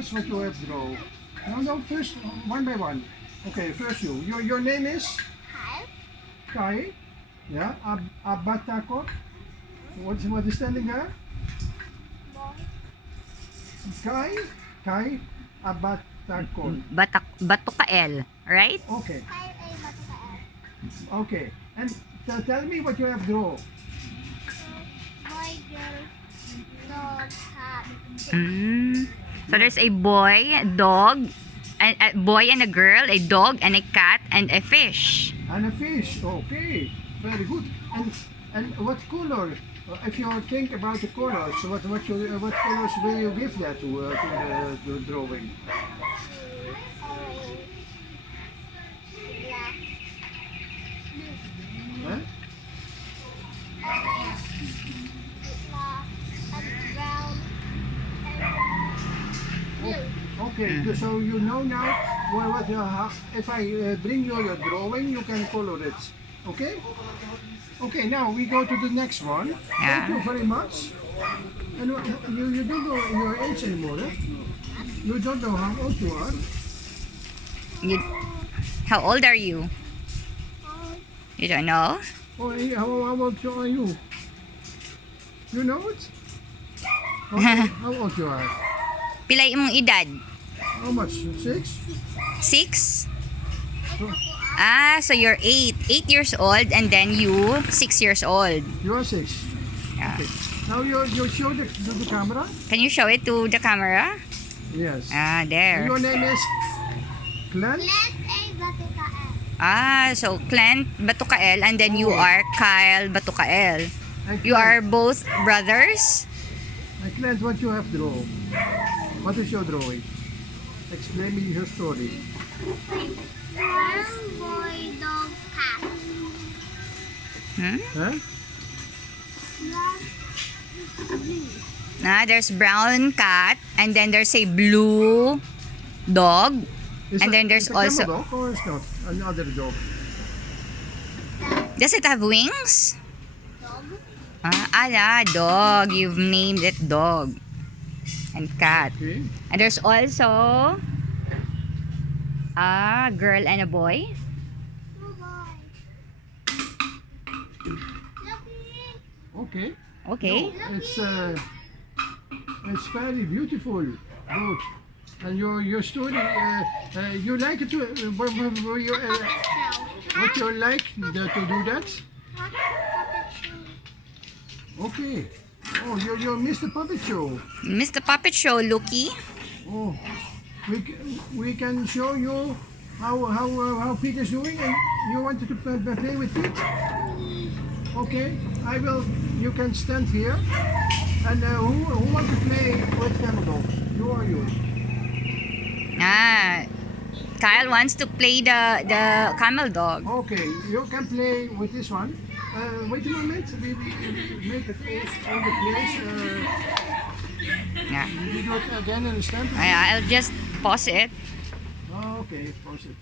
us what you have drawn. No, first, one by one. Okay, first you. Your name is? Kai. Yeah, Abatakot. What is standing there? Kai Abatakot. Batukael, right? Okay. Okay. And tell me what you have drawn. Boy, girl, dog, cat. So there's a boy, a dog, a boy and a girl, a dog and a cat, and a fish. And a fish. Okay. Very good. And what color? If you think about the colors, what colors will you give that to the drawing? Huh? Okay, so you know now if I bring you your drawing, you can color it. Okay? Okay, now we go to the next one. Yeah. Thank you very much. And you don't know your age anymore, eh? You don't know how old you are. How old are you? You don't know? Oh, hey, how old are you? You know it? How old you are? Pilay mong edad? How much? 6? 6? So, So you're 8. 8 years old and then you 6 years old. you are 6. Yeah. Okay. Now you show the camera? Can you show it to the camera? Yes. There. Your name is Clint? So Clint Batukael and then you are Kyle Batukael. You are both brothers? Clint, what you have drawn? What is your drawing? Explain me your story. Brown boy, dog, cat. Huh? There's brown cat and then there's a blue dog. And then there's it's a also... camel dog or it's not? Another dog. Does it have wings? Dog. Dog. You've named it dog. And cat. Okay. And there's also a girl and a boy. Oh boy. Okay. Okay. No, it's very beautiful. Good. And your story, you like it to, would you like to do that? Okay. Oh, you're Mr. Puppet Show. Mr. Puppet Show, Lucky. Oh, we can show you how Pete is doing, and you wanted to play with Pete. Okay, I will. You can stand here. And who wants to play with camel dog? You or you? Kyle wants to play the camel dog. Okay, you can play with this one. Wait a moment. We make it on the place. Yeah. You do it again in the stand. I'll just pause it. Okay, pause it.